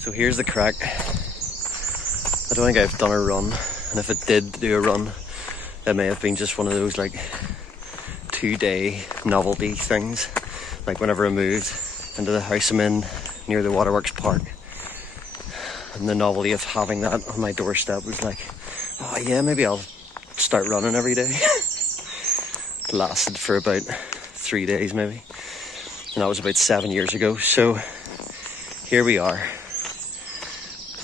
So here's the crack. I don't think I've done a run, and if it did do a run, it may have been just one of those like 2-day novelty things. Like whenever I moved into the house I'm in near the Waterworks Park, and the novelty of having that on my doorstep was like, oh yeah, maybe I'll start running every day. It lasted for about 3 days maybe, and that was about 7 years ago. So here we are.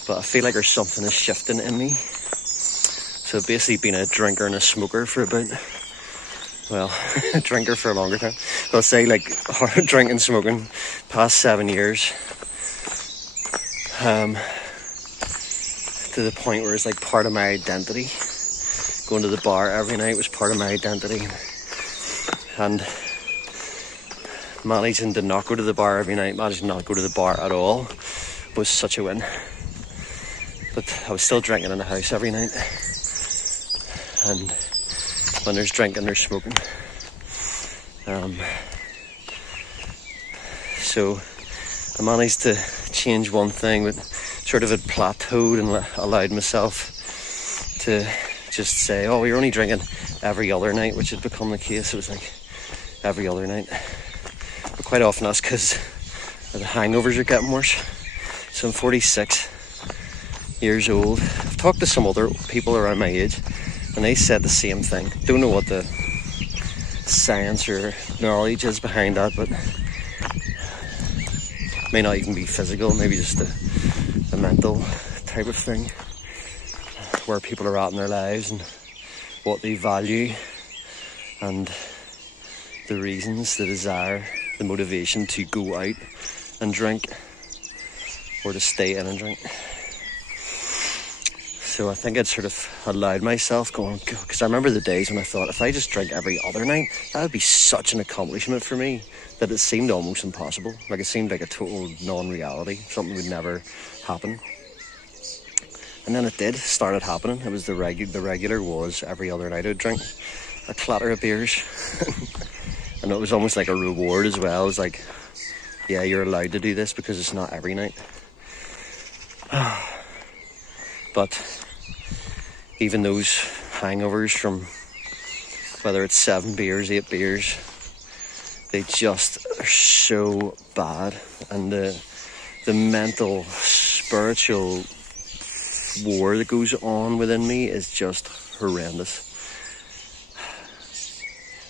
But I feel like there's something is shifting in me. So I've basically been a drinker and a smoker for about, well, a drinker for a longer time. I'll say like drinking, smoking, past 7 years. To the point where it's like part of my identity. Going to the bar every night was part of my identity. And managing to not go to the bar every night, managing to not go to the bar at all, was such a win. But I was still drinking in the house every night. And when there's drinking, there's smoking. So I managed to change one thing, but sort of had plateaued and allowed myself to just say, oh, you're only drinking every other night, which had become the case. It was like every other night. But quite often that's because the hangovers are getting worse. So I'm 46 years old. I've talked to some other people around my age, and they said the same thing. Don't know what the science or knowledge is behind that, but may not even be physical, maybe just a mental type of thing, where people are at in their lives and what they value, and the reasons, the desire, the motivation to go out and drink or to stay in and drink. So I think I'd sort of allowed myself going, because I remember the days when I thought, if I just drink every other night, that would be such an accomplishment for me, that it seemed almost impossible. Like it seemed like a total non-reality, something would never happen. And then it did, started happening. It was the regular was every other night I'd drink a clatter of beers. And it was almost like a reward as well. It was like, yeah, you're allowed to do this because it's not every night. But even those hangovers from whether it's 7 beers, 8 beers, they just are so bad. And the mental, spiritual war that goes on within me is just horrendous.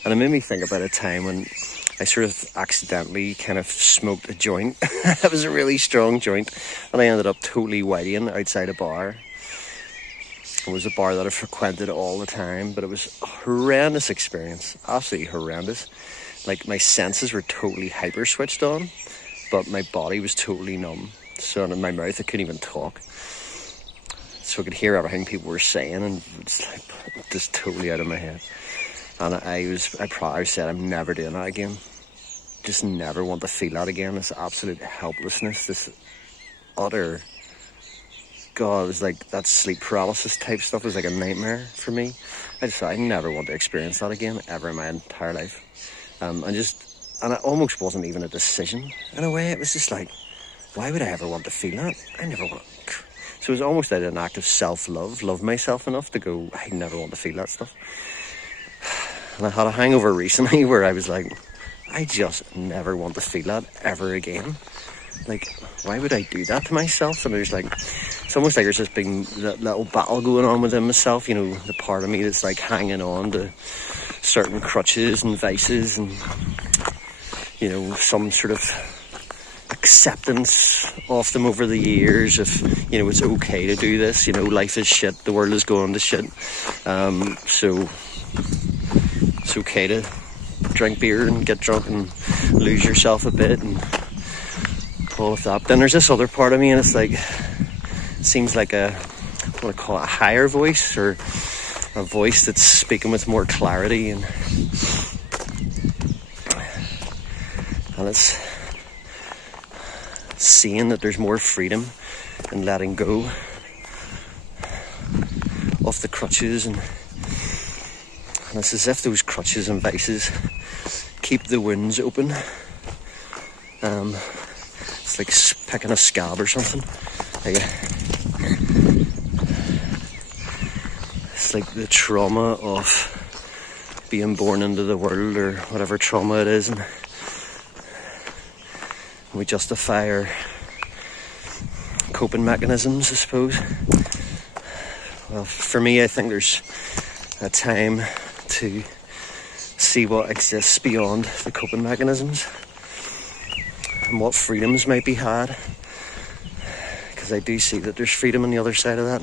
And it made me think about a time when I sort of accidentally kind of smoked a joint. It was a really strong joint, and I ended up totally whiting outside a bar. It was a bar that I frequented all the time, but it was a horrendous experience, absolutely horrendous. Like my senses were totally hyper switched on, but my body was totally numb. So in my mouth I couldn't even talk. So I could hear everything people were saying, and it's like just totally out of my head. And I probably said I'm never doing that again. Just never want to feel that again. This absolute helplessness, this utter, God, it was like that sleep paralysis type stuff was like a nightmare for me. I just thought I never want to experience that again ever in my entire life. And it almost wasn't even a decision in a way. It was just like, why would I ever want to feel that? I never want to. So it was almost like an act of self-love, love myself enough to go, I never want to feel that stuff. And I had a hangover recently where I was like, I just never want to feel that ever again. Like, why would I do that to myself? And there's like, it's almost like there's this big little battle going on within myself, you know, the part of me that's like hanging on to certain crutches and vices and, you know, some sort of acceptance of them over the years of, you know, it's okay to do this, you know, life is shit, the world is going to shit, so it's okay to drink beer and get drunk and lose yourself a bit and all of that. But then there's this other part of me, and it's like, it seems like what do I call it, a higher voice, or a voice that's speaking with more clarity, and it's seeing that there's more freedom in letting go of the crutches, and it's as if those crutches and vices keep the wounds open. It's It's like picking a scab or something. It's like the trauma of being born into the world, or whatever trauma it is, and we justify our coping mechanisms, I suppose. Well, for me, I think there's a time to see what exists beyond the coping mechanisms and what freedoms might be had, because I do see that there's freedom on the other side of that,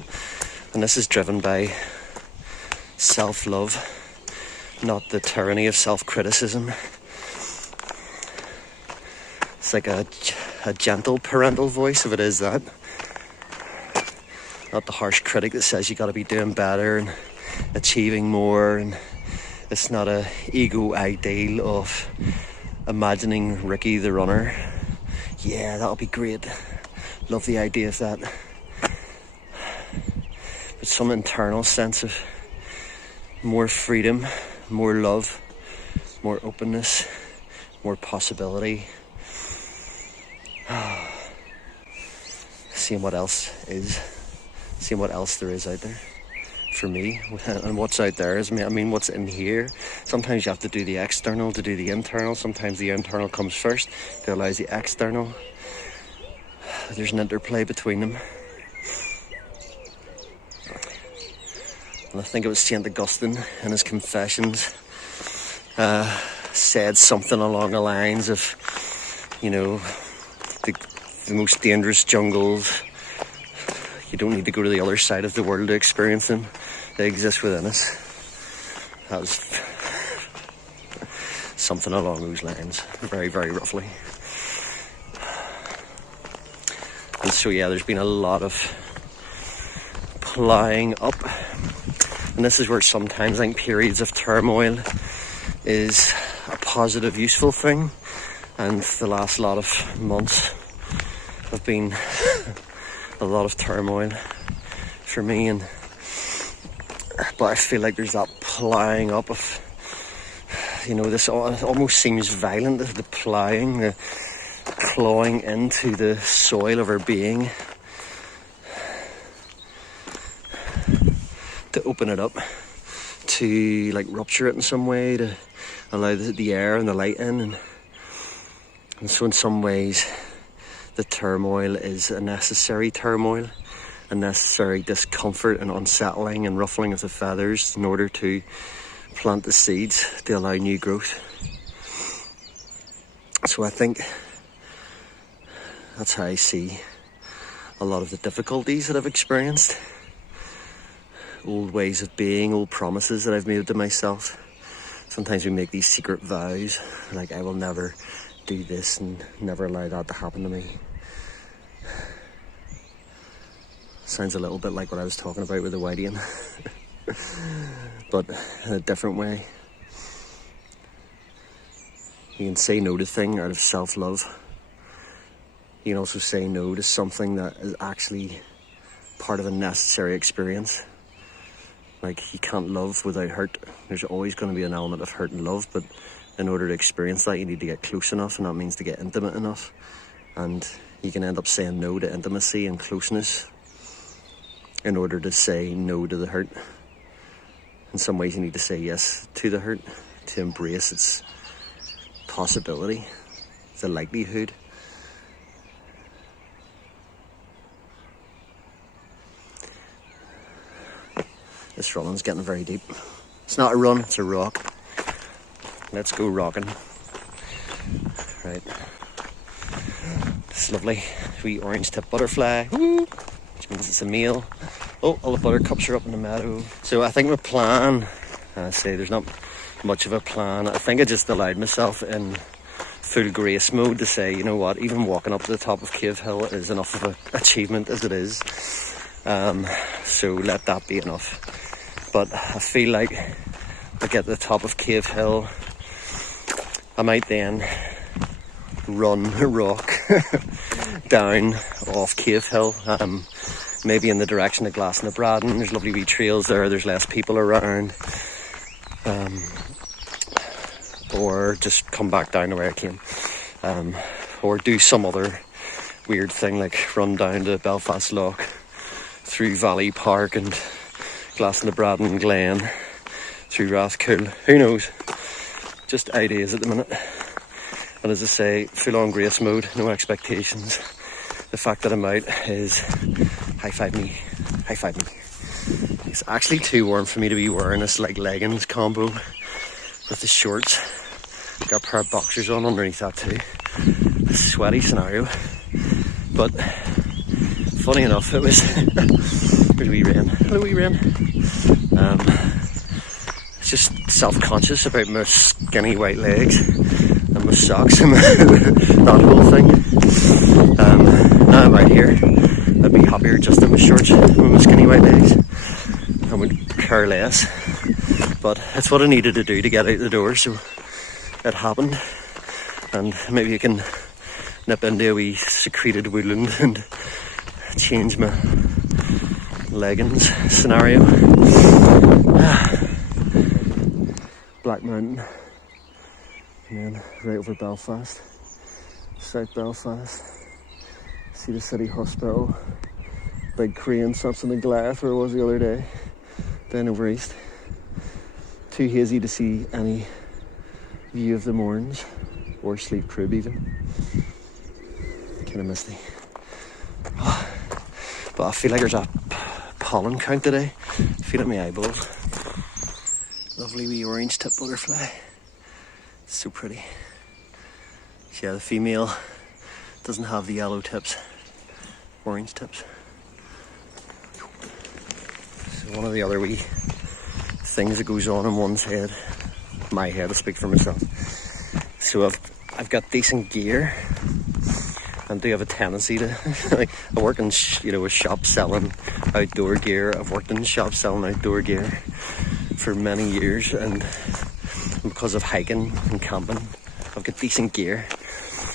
and this is driven by self-love, not the tyranny of self-criticism. It's like a gentle parental voice, if it is that. Not the harsh critic that says you got to be doing better and achieving more, and it's not a ego ideal of imagining Ricky the runner. Yeah, that'll be great. Love the idea of that. But some internal sense of more freedom, more love, more openness, more possibility. Seeing what else is, seeing what else there is out there for me. And what's out there is, I mean, what's in here. Sometimes you have to do the external to do the internal. Sometimes the internal comes first to allow the external. There's an interplay between them. And I think it was St. Augustine in his Confessions said something along the lines of, you know, the most dangerous jungles, you don't need to go to the other side of the world to experience them. They exist within us. That was something along those lines, very, very roughly. And so, yeah, there's been a lot of plying up. And this is where sometimes I think periods of turmoil is a positive, useful thing. And the last lot of months have been a lot of turmoil for me. But I feel like there's that plying up of, you know, this almost seems violent, the plying, the clawing into the soil of our being to open it up, to like rupture it in some way, to allow the air and the light in, and so in some ways the turmoil is a necessary turmoil, a necessary discomfort and unsettling and ruffling of the feathers in order to plant the seeds to allow new growth. So I think that's how I see a lot of the difficulties that I've experienced. Old ways of being, old promises that I've made to myself. Sometimes we make these secret vows, like I will never do this and never allow that to happen to me. Sounds a little bit like what I was talking about with the Whiteyan, but in a different way. You can say no to things out of self-love. You can also say no to something that is actually part of a necessary experience. Like, you can't love without hurt. There's always going to be an element of hurt and love, but in order to experience that, you need to get close enough, and that means to get intimate enough. And you can end up saying no to intimacy and closeness in order to say no to the hurt. In some ways, you need to say yes to the hurt, to embrace its possibility, the likelihood. This running's getting very deep. It's not a run, it's a rock. Let's go rocking. Right. It's lovely. Sweet orange tip butterfly. Woo! Which means it's a male. Oh, all the buttercups are up in the meadow. So I think my plan, I say there's not much of a plan. I think I just allowed myself in full grace mode to say, you know what, even walking up to the top of Cave Hill is enough of an achievement as it is. So let that be enough. But I feel like I get to the top of Cave Hill, I might then run a rock down off Cave Hill, maybe in the direction of Glasnabradden. There's lovely wee trails there, there's less people around, or just come back down to where I came, or do some other weird thing, like run down to Belfast Loch, through Valley Park and Glasnabradden Glen, through R-alk. Who knows? Just ideas at the minute. And as I say, full on grace mode, no expectations. The fact that I'm out is high five me. It's actually too warm for me to be wearing this like leggings combo with the shorts. Got a pair of boxers on underneath that too. A sweaty scenario. But funny enough, it was hello wee rain. It's just self-conscious about my skinny white legs and my socks and that whole thing. Now I'm out here, I'd be happier just in my shorts with my skinny white legs. I would care less. But it's what I needed to do to get out the door, so it happened. And maybe you can nip into a wee secreted woodland and change my leggings scenario. Black Mountain, and then right over Belfast, South Belfast. See the city hospital, big crane something in Goliath where it was the other day, then over east. Too hazy to see any view of the Mourns or Sleep Crib even. Kind of misty. But I feel like there's a pollen count today. I feel it in my eyeballs. Lovely wee orange tip butterfly. So pretty. Yeah, the female doesn't have the yellow tips, orange tips. So one of the other wee things that goes on in one's head, my head, I speak for myself. So I've got decent gear and do have a tendency to like, I work in a shop selling outdoor gear. I've worked in shops selling outdoor gear for many years, and because of hiking and camping, I've got decent gear.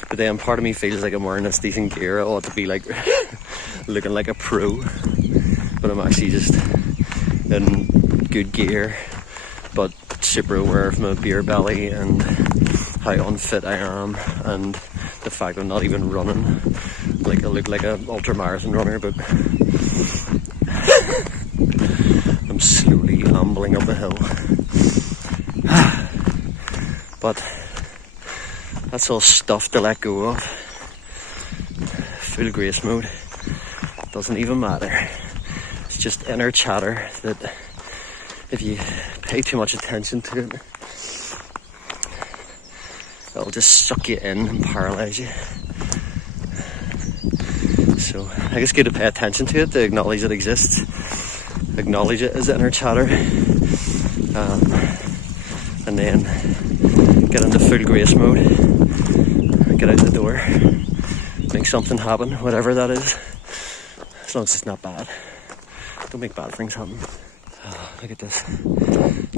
But then part of me feels like I'm wearing this decent gear, I ought to be like looking like a pro, but I'm actually just in good gear, but super aware of my beer belly and how unfit I am, and the fact I'm not even running. Like I look like an ultra marathon runner, but I'm slowly ambling up a hill. But that's all stuff to let go of. Full grace mode. Doesn't even matter. It's just inner chatter that if you pay too much attention to it, it'll just suck you in and paralyze you. So I think it's good to pay attention to it, to acknowledge it exists, acknowledge it as inner chatter, and then get into full grace mode, get out the door, make something happen, whatever that is, as long as it's not bad. Don't make bad things happen. Oh, look at this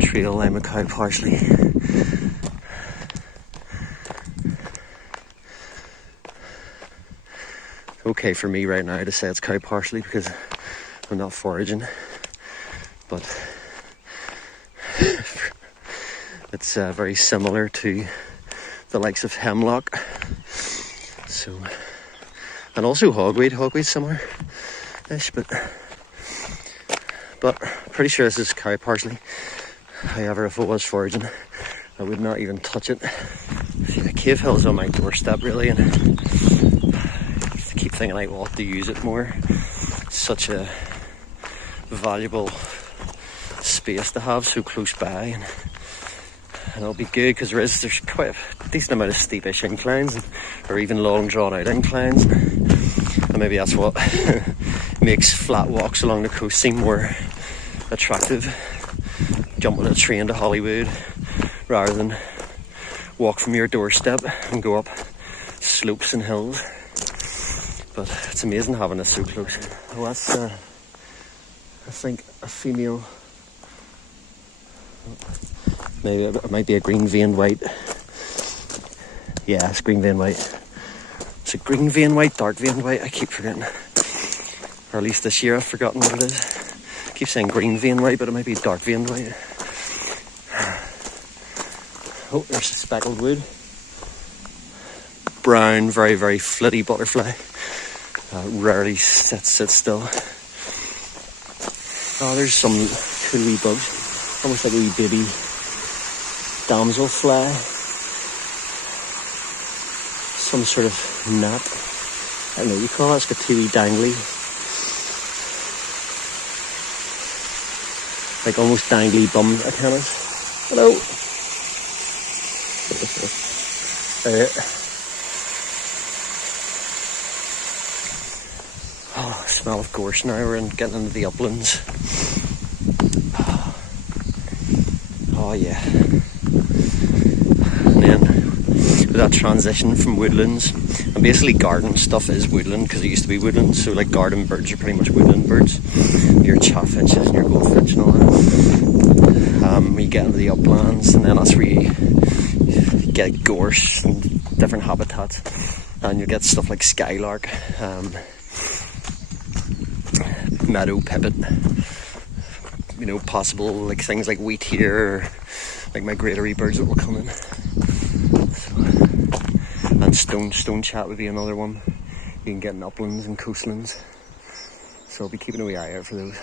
trail lima cow parsley. Okay for me right now to say it's cow parsley because I'm not foraging, but it's very similar to the likes of hemlock. So, and also hogweed similar-ish, but pretty sure this is cow parsley. However, if it was foraging, I would not even touch it. See, the cave hill's on my doorstep really, and I keep thinking I ought to use it more. It's such a valuable space to have so close by, and it'll be good because there's quite a decent amount of steepish inclines, or even long drawn out inclines, and maybe that's what makes flat walks along the coast seem more attractive. Jump on a train to Hollywood rather than walk from your doorstep and go up slopes and hills. But it's amazing having this so close. Oh, that's I think a female. Maybe it might be a green veined white. Yeah, it's green veined white. Is it green veined white, dark veined white? I keep forgetting. Or at least this year I've forgotten what it is. I keep saying green veined white, but it might be dark veined white. Oh, there's a speckled wood. Brown, very, very flitty butterfly. Rarely sit still. Oh, there's some cool wee bugs. Almost like a wee baby damselfly. Some sort of gnat. I don't know what you call it. It's got two wee dangly. Like almost dangly bum antennas. Hello. Oh, smell of gorse now. We're getting into the uplands. Oh yeah. And then with that transition from woodlands, and basically garden stuff is woodland because it used to be woodland. So like garden birds are pretty much woodland birds. Your chaffinches and your goldfinch and all that. You get into the uplands, and then that's where you get gorse and different habitats, and you get stuff like skylark, meadow pipit, you know, possible like things like wheat here, or like migratory birds that will come in. So, and stone chat would be another one. You can get in uplands and coastlands, so I'll be keeping a wee eye out for those.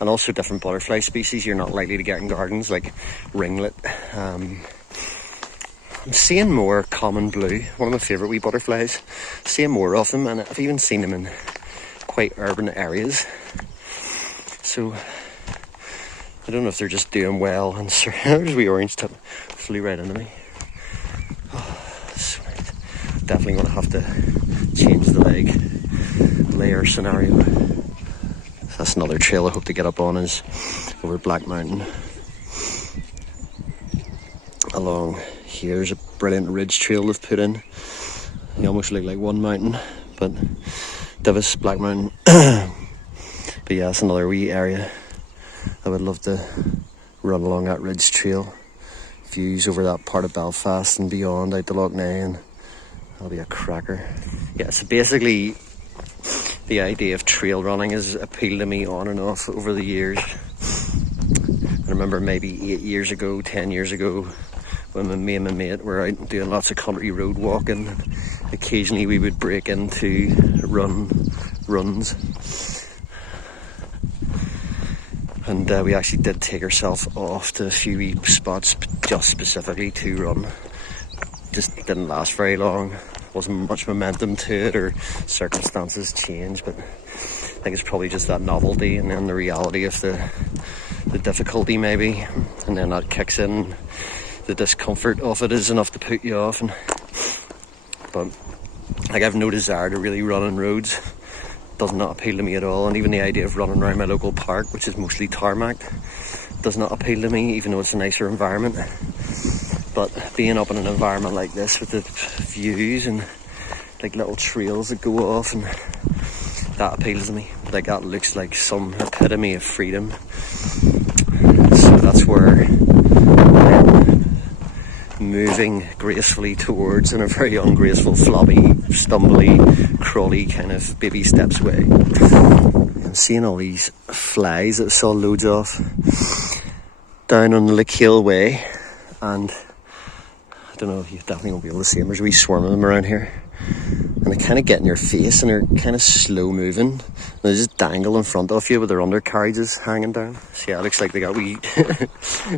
And also different butterfly species you're not likely to get in gardens, like ringlet. I'm seeing more common blue, one of my favourite wee butterflies. Seeing more of them, and I've even seen them in quite urban areas. So I don't know if they're just doing well. And there's a wee orange tip, flew right into me. Oh, sweet. Definitely going to have to change the layer scenario. That's another trail I hope to get up on, is over Black Mountain. Along here, there's a brilliant ridge trail they've put in. They almost look like one mountain, but Divis, Black Mountain. But yeah, it's another wee area I would love to run along that ridge trail. Views over that part of Belfast and beyond, out to Loch Ness. That'll be a cracker. Yeah, so basically the idea of trail running has appealed to me on and off over the years. I remember maybe 8 years ago, 10 years ago, when me and my mate were out doing lots of country road walking. Occasionally we would break into runs. And we actually did take ourselves off to a few wee spots just specifically to run. Just didn't last very long. Wasn't much momentum to it, or circumstances changed, but I think it's probably just that novelty and then the reality of the difficulty maybe, and then that kicks in. The discomfort of it is enough to put you off. But like, I've no desire to really run on roads. Does not appeal to me at all. And even the idea of running around my local park, which is mostly tarmac, does not appeal to me, even though it's a nicer environment. But being up in an environment like this with the views and like little trails that go off, and that appeals to me. Like, that looks like some epitome of freedom. So that's where moving gracefully towards, in a very ungraceful, floppy, stumbly, crawly kind of baby steps way. I'm seeing all these flies that I saw loads of down on the Lickhill Way, and I don't know if you definitely won't be able to see them. There's a wee swarm of them around here, and they kind of get in your face, and they're kind of slow moving, and they just dangle in front of you with their undercarriages hanging down. So yeah, it looks like they got wee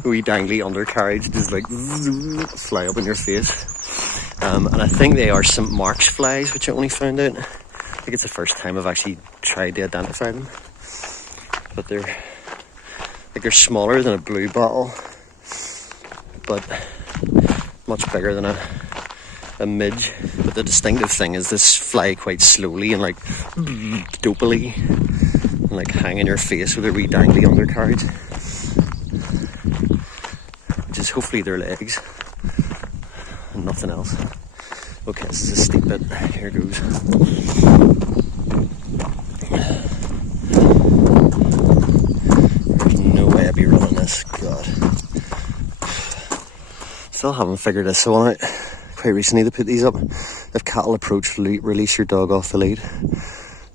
wee dangly undercarriage, just like fly up in your face. And I think they are St. Mark's flies, which I only found out. I think it's the first time I've actually tried to identify them. But they're smaller than a blue bottle, but much bigger than a midge. But the distinctive thing is this fly quite slowly and like dopily, and like hang in your face with their wee dangly undercarriage, which is hopefully their legs and nothing else. Okay, this is a steep bit. Here goes. There's no way I'd be running this. God. Still haven't figured this one out. Quite recently they put these up. If cattle approach, release your dog off the lead.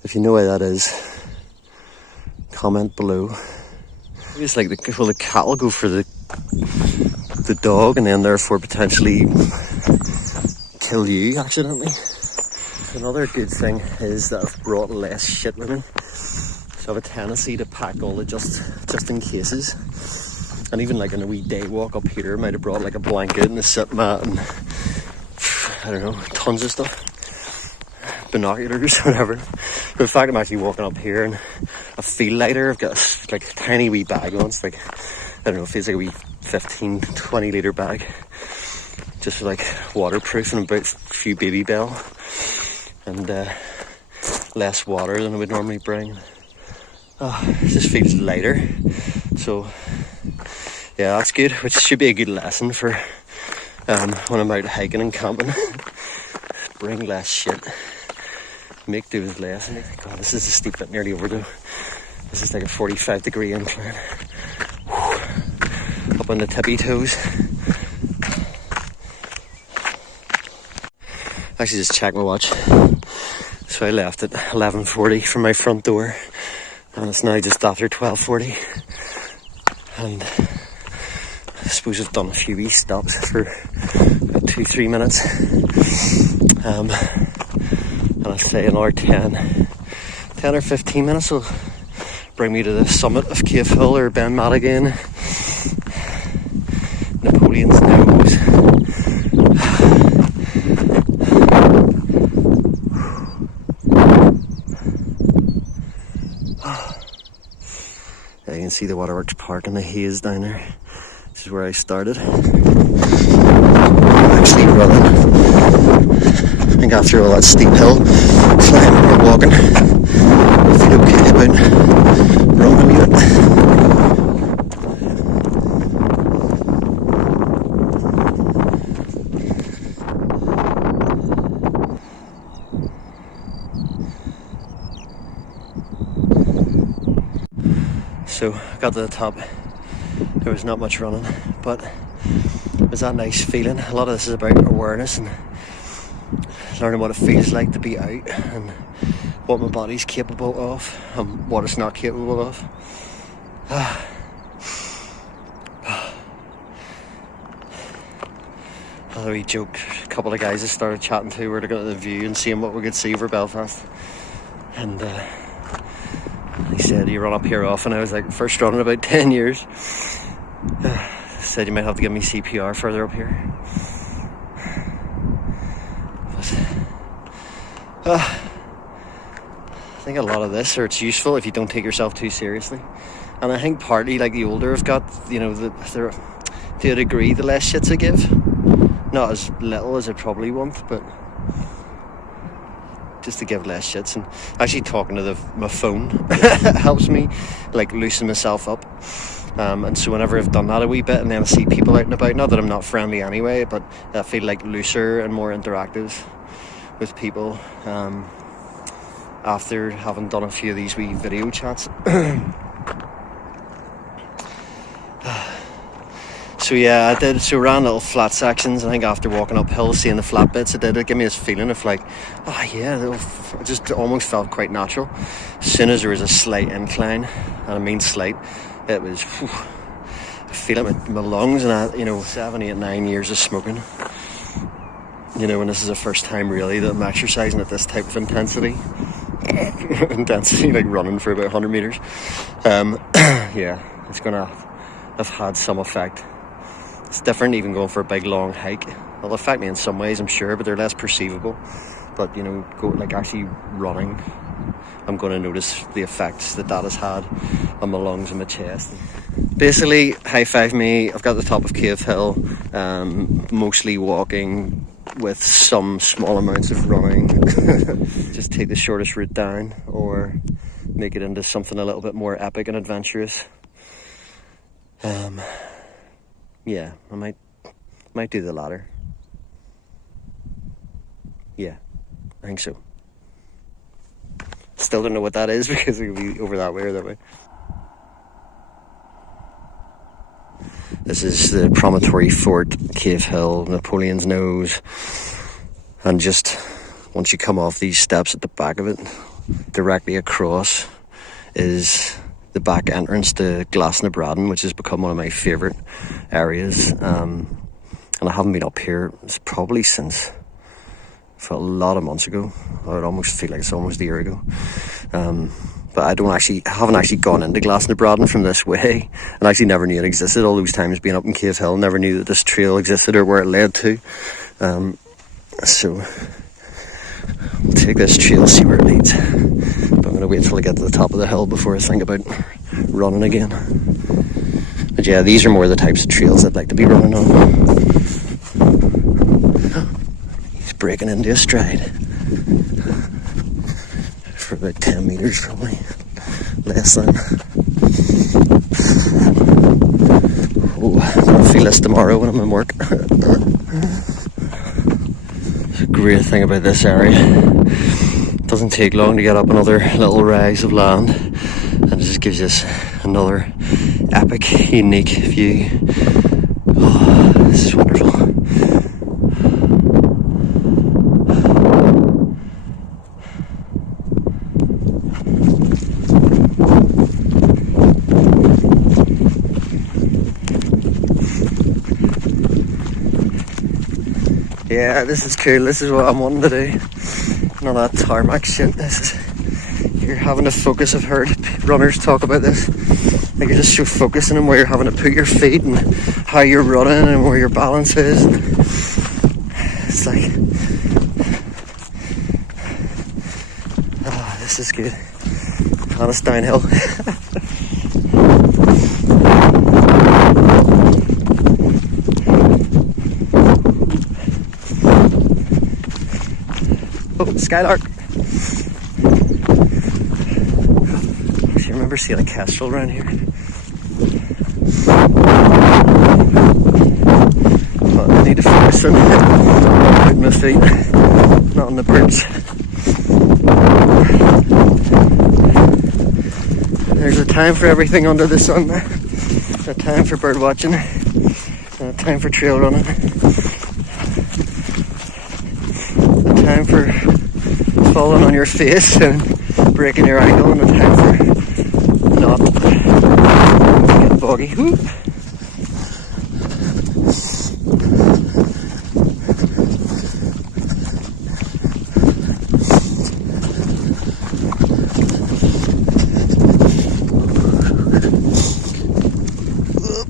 If you know why that is, comment below. It's like the cattle go for the dog, and then therefore potentially kill you accidentally. Another good thing is that I've brought less shit with me. So I have a tendency to pack all the just in cases. And even like in a wee day walk up here, I might have brought like a blanket and a sit mat and I don't know, tons of stuff. Binoculars, whatever. But the fact I'm actually walking up here and I feel lighter, I've got like a tiny wee bag on. It's like, I don't know, it feels like a wee 15, 20 litre bag. Just for like waterproof and about a few baby bell. And less water than I would normally bring. It just feels lighter. So yeah, that's good, which should be a good lesson for when I'm out hiking and camping. Bring less shit. Make do with less. God, this is a steep bit, nearly over though. This is like a 45-degree incline. Up on the tippy toes. Actually just checked my watch. So I left at 11:40 from my front door. And it's now just after 12:40. And I suppose I've done a few wee stops for about 2-3 minutes. And I'd say another 10 or 15 minutes will bring me to the summit of Cave Hill or Ben Madigan. Napoleon's Nose. Yeah, you can see the Waterworks Park and the haze down there. This is where I started. Actually running. I think after all that steep hill, climbing or walking, I feel okay about running a wee bit. So I got to the top. There was not much running, but it was that nice feeling. A lot of this is about awareness and learning what it feels like to be out and what my body's capable of and what it's not capable of. Another wee joke. A couple of guys I started chatting to were looking at the view and seeing what we could see over Belfast. And he said, "You run up here often?" I was like, "First run in about 10 years. Said you might have to give me CPR further up here. But, I think a lot of this, or it's useful if you don't take yourself too seriously. And I think partly, like the older I've got, you know, to a degree, the less shits I give. Not as little as I probably want, but just to give less shits. And actually talking to my phone helps me like loosen myself up. And so whenever I've done that a wee bit and then I see people out and about, not that I'm not friendly anyway, but I feel like looser and more interactive with people after having done a few of these wee video chats. So yeah, I did. So ran little flat sections. I think after walking uphill, seeing the flat bits, it gave me this feeling of like, oh yeah, it just almost felt quite natural. As soon as there was a slight incline, and I mean slight, it was, I feel it in my lungs. And I, you know, 7, 8, 9 years of smoking, you know, and this is the first time really that I'm exercising at this type of intensity. Like running for about 100 meters. Yeah, it's gonna have had some effect. It's different even going for a big long hike. It'll affect me in some ways, I'm sure, but they're less perceivable. But you know, like actually running, I'm going to notice the effects that has had on my lungs and my chest. Basically, high five me. I've got the top of Cave Hill, mostly walking with some small amounts of running. Just take the shortest route down or make it into something a little bit more epic and adventurous. Yeah, I might do the latter. Yeah, I think so. Still don't know what that is because it could be over that way or that way. This is the Promontory Fort, Cave Hill, Napoleon's Nose. And just once you come off these steps at the back of it, directly across is the back entrance to Glasnabraddan, which has become one of my favourite areas. And I haven't been up here, it's probably since felt a lot of months ago. I would almost feel like it's almost a year ago. But I haven't actually gone into Glasnevin from this way, and I actually never knew it existed. All those times being up in Cave Hill, never knew that this trail existed or where it led to. So we'll take this trail, see where it leads. But I'm going to wait until I get to the top of the hill before I think about running again. But yeah, these are more the types of trails I'd like to be running on. He's breaking into a stride. For about 10 metres probably, less than. Oh, I'm going to feel this tomorrow when I'm in work. The great thing about this area, it doesn't take long to get up another little rise of land, and it just gives us another epic, unique view. Oh, this is wonderful. Yeah, this is cool. This is what I'm wanting to do. None of that tarmac shit. You're having to focus. I've heard runners talk about this. Like, you're just so focusing on where you're having to put your feet and how you're running and where your balance is. It's like, oh, this is good. And it's downhill. Oh, skylark. I remember seeing a kestrel around here. But I need to focus on putting my feet, not on the birds. There's a time for everything under the sun there. A time for bird watching, and a time for trail running. Time for falling on your face and breaking your ankle, and a time for not getting boggy. Whoop.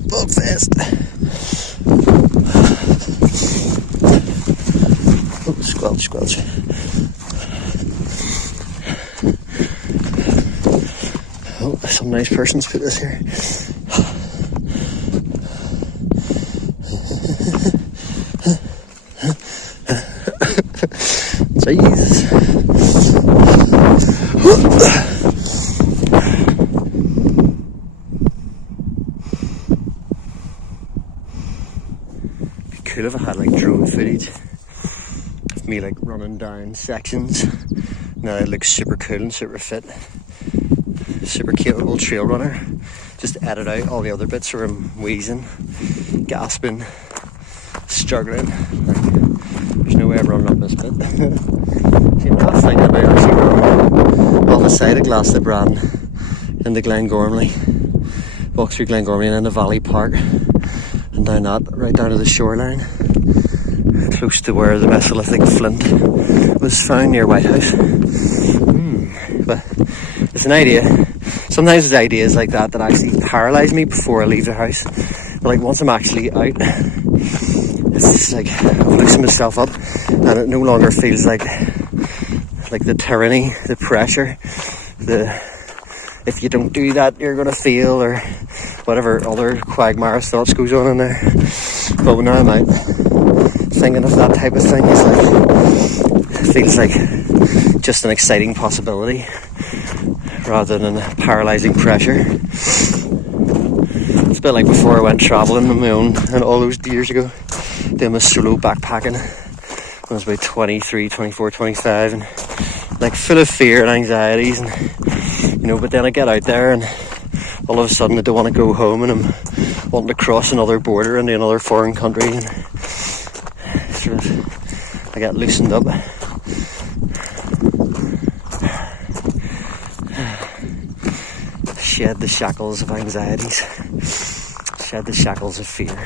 Belfast. Oh, squelch, squelch. Oh, some nice persons put this here. Jesus. Be cool if I had like drone footage of me like running down sections. Now it looks super cool and super fit. Super capable trail runner. Just edit out all the other bits where I'm wheezing, gasping, struggling. Like, there's no way I'm running up this bit. See, I'm not thinking about actually running off the side of Glasnevin into Glengormley, walk through Glengormley and into Valley Park, and down that, right down to the shoreline, close to where the Mesolithic flint was found near Whitehouse. But it's an idea. Sometimes there's ideas like that actually paralyse me before I leave the house. But like once I'm actually out, it's just like I've loosened myself up, and it no longer feels like the tyranny, the pressure, if you don't do that you're gonna fail, or whatever other quagmire thoughts goes on in there. But when I'm out thinking of that type of thing, it's like it feels like just an exciting possibility rather than a paralysing pressure. It's a bit like before I went travelling on my own, and all those years ago, doing my solo backpacking when I was about 23, 24, 25, and like full of fear and anxieties, and but then I get out there and all of a sudden I don't want to go home, and I'm wanting to cross another border into another foreign country, and sort of I get loosened up. Shed the shackles of anxieties, shed the shackles of fear.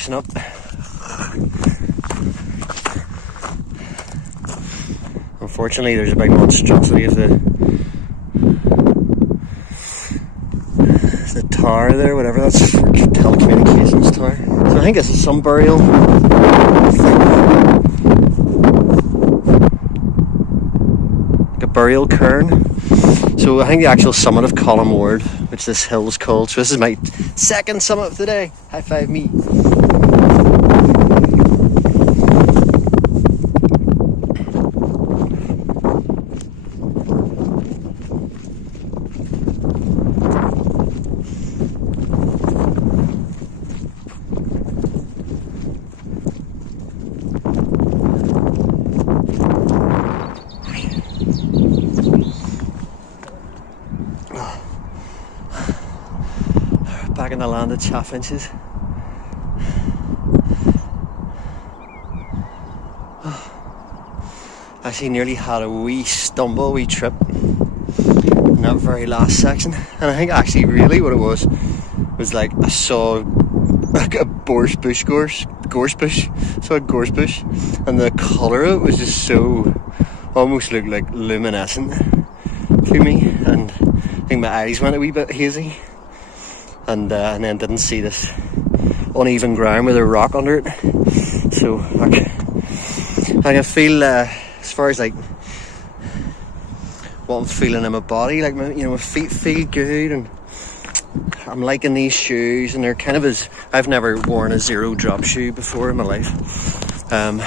loosen up. Unfortunately, there's a big monstrosity of the tower there, whatever that's for, telecommunications tower. So I think this is some burial thing. Like a burial cairn. So I think the actual summit of Column Ward, which this hill is called. So this is my second summit of the day. High five me. Back in the land of chaffinches. Actually nearly had a wee stumble, wee trip in that very last section. And I think actually really what it was like I saw like a gorse bush. Saw a gorse bush, and the colour of it was just so, almost looked like luminescent to me, and I think my eyes went a wee bit hazy. And then didn't see this uneven ground with a rock under it. So I can feel as far as like what I'm feeling in my body, like my feet feel good, and I'm liking these shoes, and they're kind of as, I've never worn a zero drop shoe before in my life. And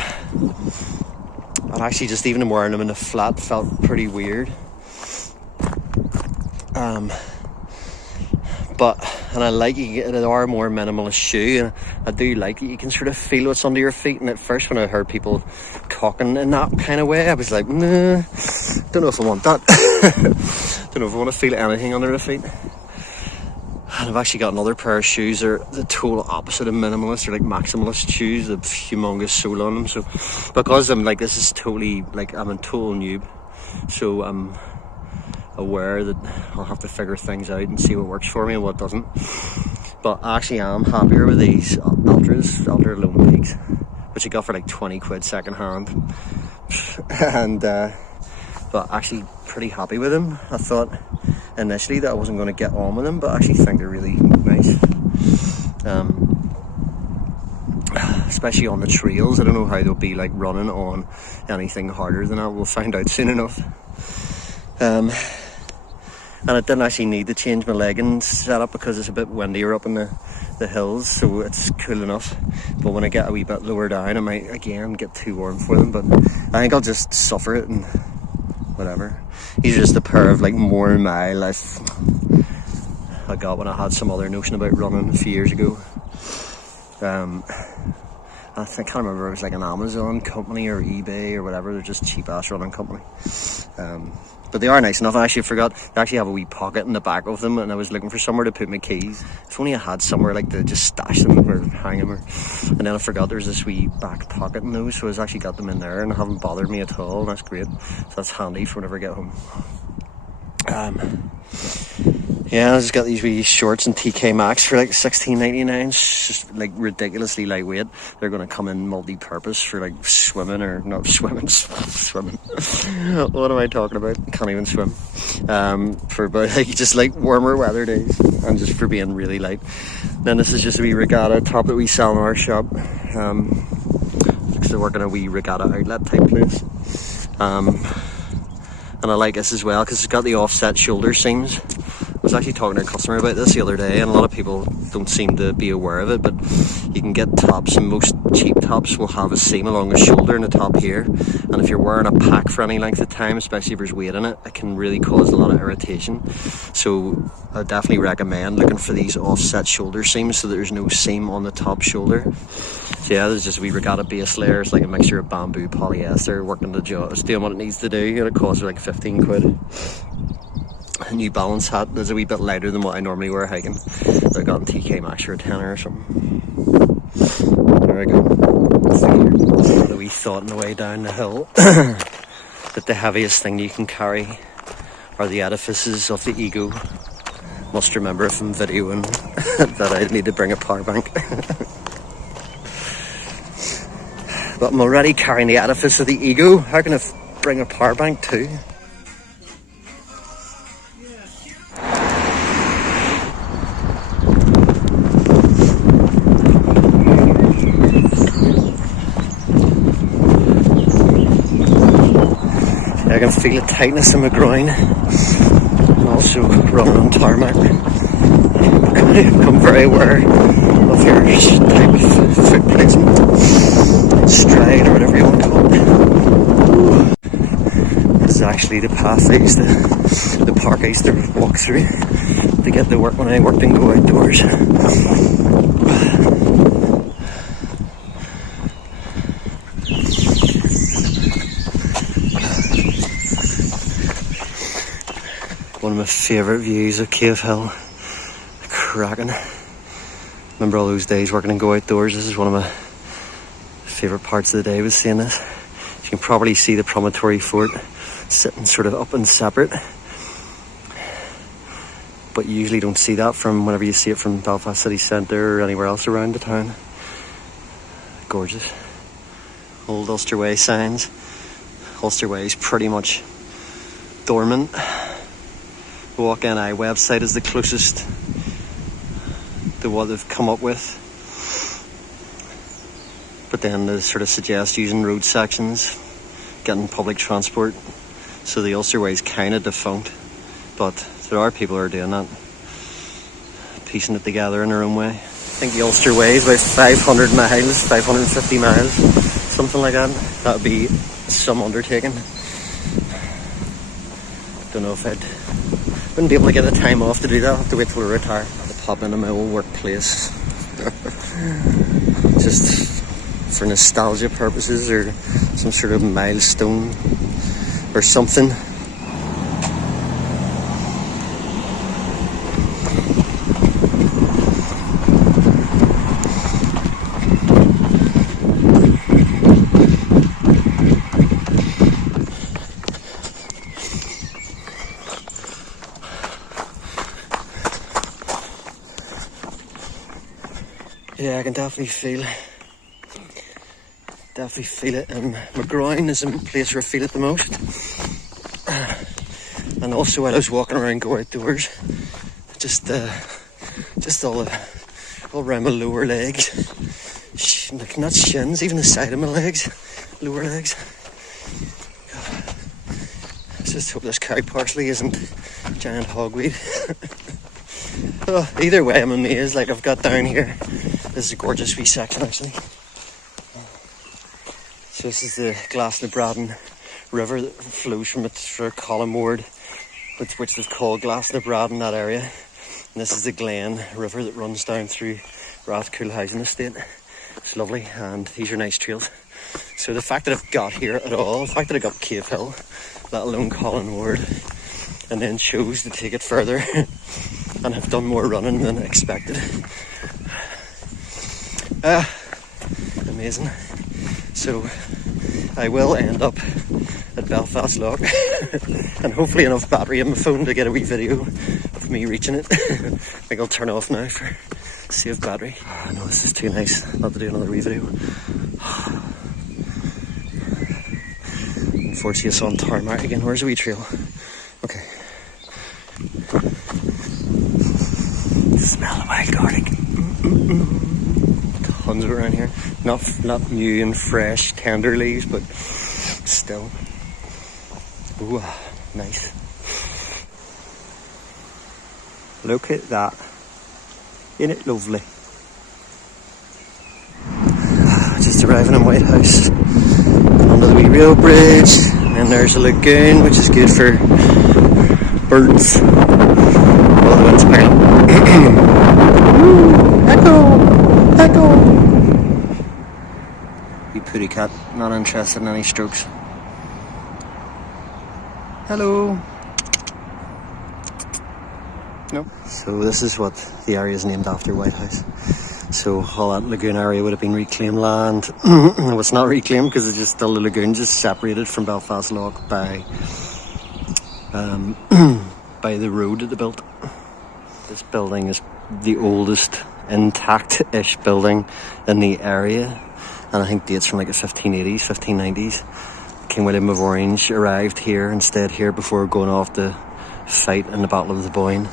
actually just even wearing them in the flat felt pretty weird. And I like it are a more minimalist shoe, and I do like it. You can sort of feel what's under your feet. And at first, when I heard people talking in that kind of way, I was like, nah, don't know if I want that. Don't know if I want to feel anything under the feet. And I've actually got another pair of shoes. They're the total opposite of minimalist. They're like maximalist shoes, the humongous sole on them. So because I'm like, this is totally like, I'm a total noob. So I'm aware that I'll have to figure things out and see what works for me and what doesn't. But I actually am happier with these Ultra Lone Peaks, which I got for like 20 quid second hand. And but actually pretty happy with them. I thought initially that I wasn't going to get on with them, but I actually think they're really nice. Especially on the trails. I don't know how they'll be like running on anything harder than that. We'll find out soon enough. And I didn't actually need to change my leggings setup because it's a bit windier up in the hills, so it's cool enough. But when I get a wee bit lower down, I might again get too warm for them, but I think I'll just suffer it and whatever. These are just a pair of like more in my life I got when I had some other notion about running a few years ago. I can't remember if it was like an Amazon company or eBay or whatever. They're just cheap ass running company. But they are nice enough. I actually forgot, they actually have a wee pocket in the back of them, and I was looking for somewhere to put my keys. If only I had somewhere like to just stash them or hang them. And then I forgot there was this wee back pocket in those, so I actually got them in there and they haven't bothered me at all, and that's great. So that's handy for whenever I get home. Yeah, I just got these wee shorts in TK Maxx for like $16.99. It's just like ridiculously lightweight. They're going to come in multi-purpose for like swimming or not swimming. What am I talking about? Can't even swim. For about like just like warmer weather days, and just for being really light. Then this is just a wee regatta top that we sell in our shop. Because I work in a wee regatta outlet type place. And I like this as well because it's got the offset shoulder seams. I was actually talking to a customer about this the other day, and a lot of people don't seem to be aware of it, but you can get tops, and most cheap tops will have a seam along the shoulder and the top here, and if you're wearing a pack for any length of time, especially if there's weight in it, it can really cause a lot of irritation. So I definitely recommend looking for these offset shoulder seams so that there's no seam on the top shoulder. So yeah, this is just a wee regatta base layer. It's like a mixture of bamboo, polyester, working the job. It's doing what it needs to do, and it costs like 15 quid. A New Balance hat is a wee bit lighter than what I normally wear hiking. I got in TK Maxx for a tenner or something. There we go. The wee thought on the way down the hill that the heaviest thing you can carry are the edifices of the ego. Must remember from videoing that I need to bring a power bank. But I'm already carrying the edifice of the ego. How can I bring a power bank too? I can feel the tightness in my groin. I'm also running on tarmac. Become very aware of your type of foot placement, stride or whatever you want to call it. This is actually the path I used to, the park I used to walk through to get to work when I worked and go outdoors. One of my favourite views of Cave Hill. Cracking. Remember all those days working and go outdoors. This is one of my favourite parts of the day, was seeing this. You can probably see the promontory fort sitting sort of up and separate. But you usually don't see that from whenever you see it from Belfast city centre or anywhere else around the town. Gorgeous. Old Ulster Way signs. Ulster Way is pretty much dormant. The Walk NI website is the closest to what they've come up with. But then they sort of suggest using road sections, getting public transport. So the Ulster Way is kind of defunct. But there are people who are doing that, piecing it together in their own way. I think the Ulster Way is about 500 miles, 550 miles, something like that. That would be some undertaking. Don't know if wouldn't be able to get the time off to do that. I'll have to wait till I retire. I'll have to pop into my old workplace. Just for nostalgia purposes or some sort of milestone or something. Yeah, I can definitely feel it, and my groin is in the place where I feel it the most. And also while I was walking around go outdoors, just all around my lower legs, like not shins, even the side of my legs, lower legs. I just hope this cow parsley isn't giant hogweed. Oh, either way, I'm amazed. Like I've got down here. This is a gorgeous wee section actually. So this is the Glasnabraddan river that flows from it for Collinward, which they've called Glasnabraddan, that area. And this is the Glen River that runs down through R-alk housing estate. It's lovely, and these are nice trails. So the fact that I've got here at all, the fact that I got Cave Hill, let alone Collinward, and then chose to take it further and have done more running than expected. Amazing. So I will end up at Belfast Lock and hopefully enough battery in my phone to get a wee video of me reaching it. I think I'll turn off now for save battery. Oh, no, this is too nice not to do another wee video. Unfortunately it's on tarmac again. Where's the wee trail? Okay. Smell the wild garlic. Tons of it around here. Not new and fresh, tender leaves, but still. Ooh, nice. Look at that. Isn't it lovely? Just arriving in White House. Under the wee rail bridge. And there's a lagoon, which is good for birds. Oh, the wind's picking up. Echo! Wee pooty cat, not interested in any strokes. Hello. Nope. So this is what the area is named after, White House. So all that lagoon area would have been reclaimed land. No, it's not reclaimed because it's just still the lagoon, just separated from Belfast Lock by by the road that they built. This building is the oldest intact-ish building in the area, and I think dates from like the 1580s, 1590s. King William of Orange arrived here and stayed here before going off to fight in the Battle of the Boyne.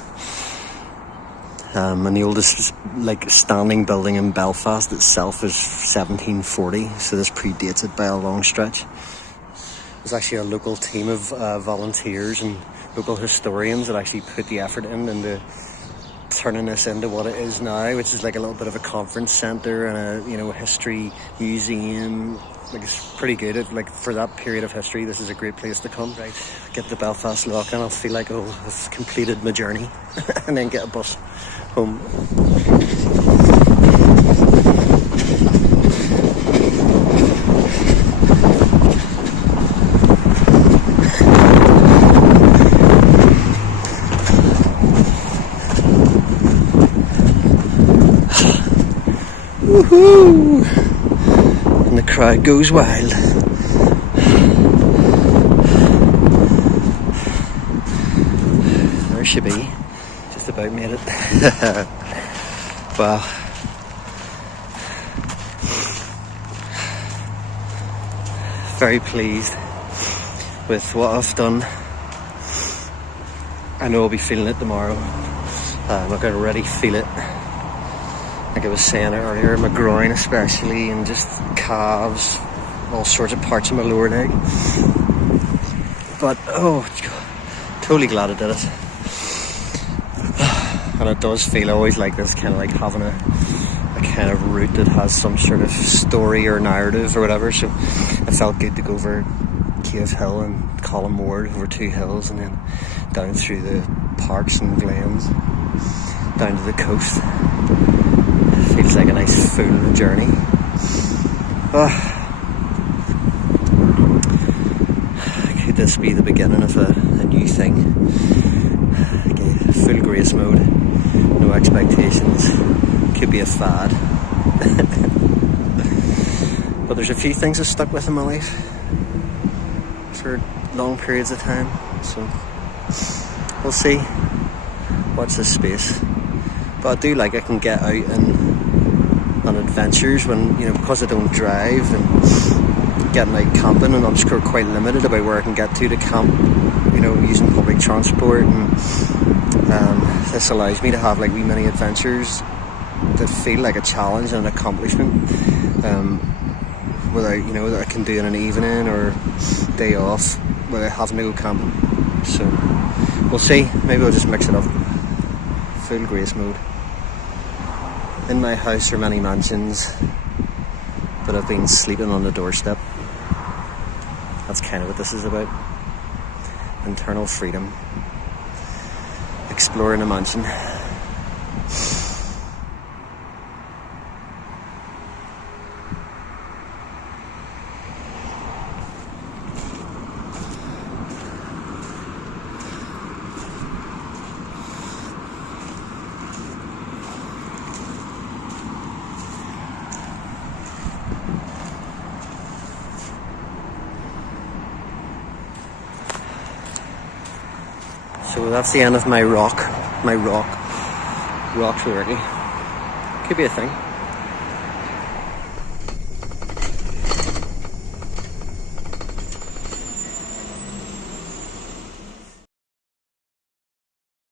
And the oldest like standing building in Belfast itself is 1740, so this predates it by a long stretch. There's actually a local team of volunteers and local historians that actually put the effort into turning this into what it is now, which is like a little bit of a conference centre and a history museum. Like, it's pretty good. Like, for that period of history, this is a great place to come. Right, get the Belfast lock and I'll feel like, oh, I've completed my journey. And then get a bus home. Woohoo! And the crowd goes wild. There she be. Just about made it. Wow. Very pleased with what I've done. I know I'll be feeling it tomorrow. I can already feel it. Like I was saying earlier, my groin especially, and just calves, all sorts of parts of my lower leg. But, oh, totally glad I did it. And it does feel always like this, kind of like having a kind of route that has some sort of story or narrative or whatever. So it felt good to go over Cave Hill and Columnmore, over 2 hills, and then down through the parks and glens, down to the coast. Feels like a nice full journey. Could this be the beginning of a new thing? Okay, full grace mode, no expectations. Could be a fad. But there's a few things that stuck with in my life for long periods of time, so we'll see. Watch this space. But I do like I can get out and on adventures when, because I don't drive, and getting out camping, and I'm just quite limited about where I can get to camp, using public transport, and this allows me to have like wee mini adventures that feel like a challenge and an accomplishment, without, that I can do in an evening or day off without having to go camping. So we'll see, maybe I'll just mix it up. Full grace mode. In my house are many mansions, but I've been sleeping on the doorstep. That's kind of what this is about. Internal freedom. Exploring a mansion. So that's the end of my rock. Rock's working. Could be a thing.